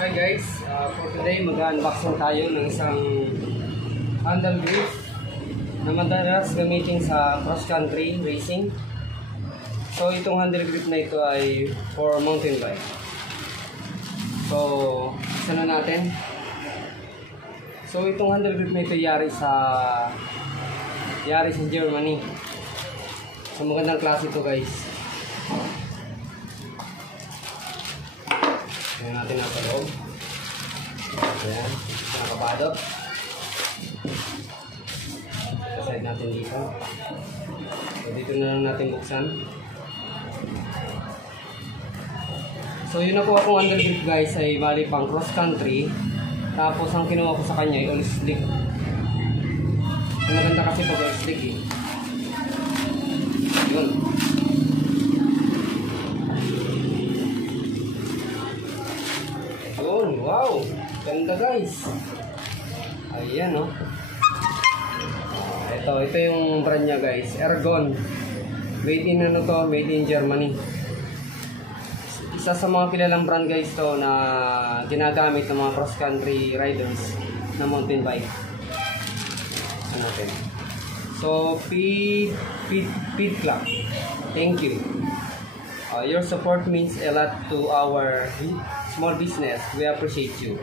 Hi guys, for today mag-unboxing tayo ng isang handle grip na madalas gamitin sa cross-country racing. So itong handle grip na ito ay for mountain bike. So isa na natin. So itong handle grip na ito yari sa Germany. So magandang klase ito guys. Tingnan natin ang loob. Ayan, nakabadot. Side natin dito. So dito na lang natin buksan. So yun nakuha kong handle grip guys ay bali pang cross country. Tapos ang kinuha ko sa kanya ay all slick. So maganda kasi pag all slick eh. Yun. Wow! Ganda guys! Ayan o. Ito yung brand niya guys. Ergon. Made in ano to? Made in Germany. Isa sa mga kilalang brand guys to na ginagamit ng mga cross country riders na mountain bike. Ano natin? So, feed clock. Thank you. Your support means a lot to our small business. We appreciate you.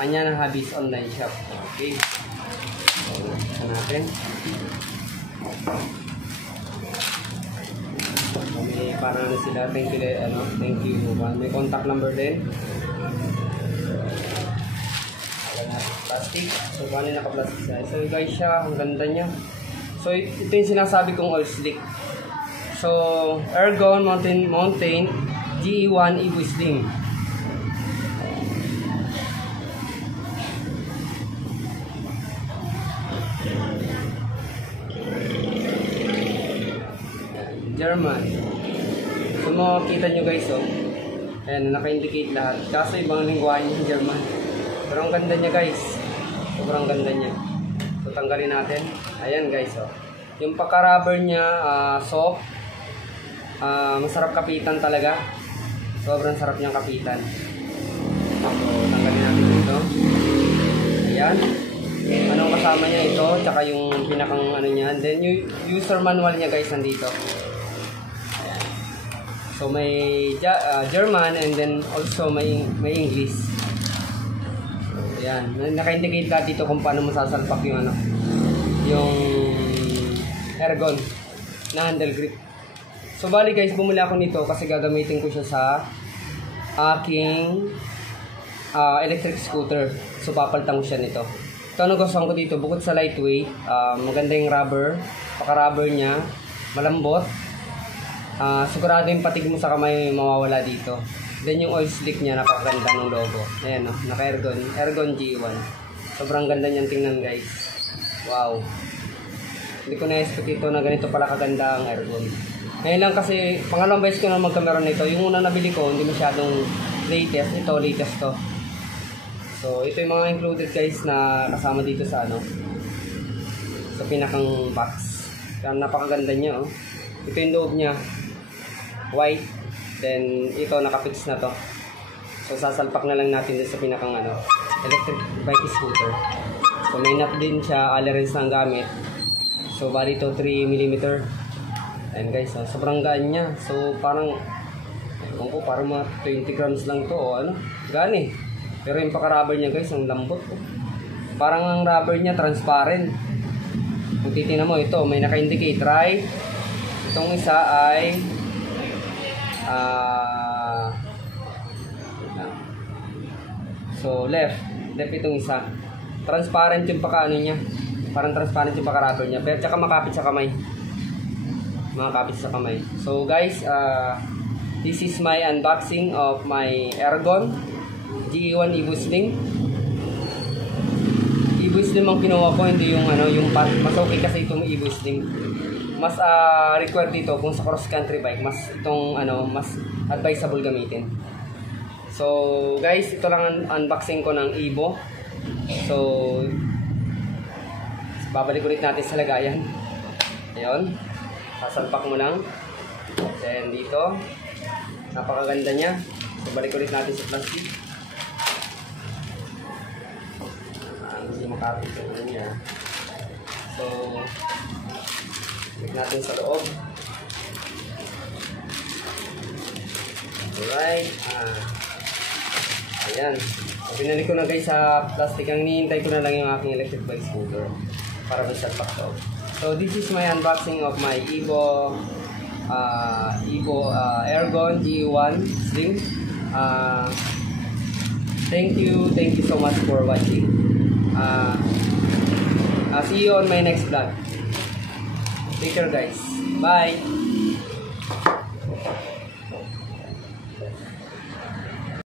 Anyana Habis online shop. Okay. So, ito natin. May parang ano sila. Thank you. Thank you. May contact number din. Wala na plastic. So, paano naka-plastic siya? So, guys siya. Ang ganda niya. So, ito yung sinasabi kong all slick. So, Ergon Mountain GE1 Evo Slim. German. So, makikita nyo guys, oh. Ayan, naka-indicate lahat. Kaso ibang lingwahe yung German. Pero ang ganda niya guys. Sobrang ganda niya. So, tanggalin natin. Ayan guys, oh. Yung paka-rubber niya, soft. Masarap kapitan talaga. Sobrang sarap niyang kapitan. So, tanggalin natin dito. Ayan. Anong kasama niya ito, tsaka yung pinakang ano niya. And then yung user manual niya guys nandito. Ayan. So may German and then also may English. So, ayan. Naka-indicate lahat dito kung paano masasalpak yung ano. Yung Ergon na handle grip. So bali guys, bumili ako nito kasi gagamitin ko siya sa aking electric scooter. So papalitan ko siya nito. Ito ang nagustuhan ko dito, bukod sa lightweight, maganda yung rubber, paka-rubber niya, malambot. Sigurado yung patig mo sa kamay mawawala dito. Then yung oil slick niya, napakaganda ng logo. Ayan o, Ergon G1. Sobrang ganda niyang tingnan guys. Wow. Hindi ko na-expect ito na ganito pala kaganda ang Ergon. Ngayon lang kasi, pangalawang beses ko na magkameron nito. Yung una nabili ko, hindi masyadong latest. Ito, latest to. So, ito yung mga included guys na kasama dito sa ano. Sa pinakang box. Kaya napakaganda niya, oh. Ito yung loob niya. White. Then, ito, nakafix na to. So, sasalpak na lang natin dito sa pinakang ano, electric bike scooter. So, may nut din siya. Alirens na ang gamit. So, bali ito 3mm. Ayan guys, sobrang gaan niya. So parang parang mga 20 grams lang to o ano, gaan eh. Pero yung paka-rubber niya guys, ang lambot. Parang ang rubber niya transparent. Kung titingnan mo ito, may naka-indicate right. Itong isa ay so left itong isa. Transparent yung paka-ano niya. Parang transparent yung paka-rubber niya. Pero tsaka makapit sa kamay. Makakapit sa kamay. So guys, this is my unboxing of my Ergon GE1 Evo Slim. Evo Slim ang kinuha ko, hindi yung ano, yung mas okay kasi itong Evo Slim. Mas required dito kung sa cross country bike, mas itong ano, mas advisable gamitin. So guys, ito lang ang unboxing ko ng Evo. So babalik ulit natin sa lagayan. Ayun. Sasalpak mo lang. Then dito, napakaganda niya. So balik ulit natin sa plastic. nakapit yung ano niya. So, check natin sa loob. Alright. Ayan. So, binalik ko na guys sa plastic. Ang hinihintay ko na lang yung aking electric bike scooter para sa box off. So, this is my unboxing of my Evo Ergon G1 Slim. Thank you so much for watching. I'll see you on my next vlog. Take care guys. Bye.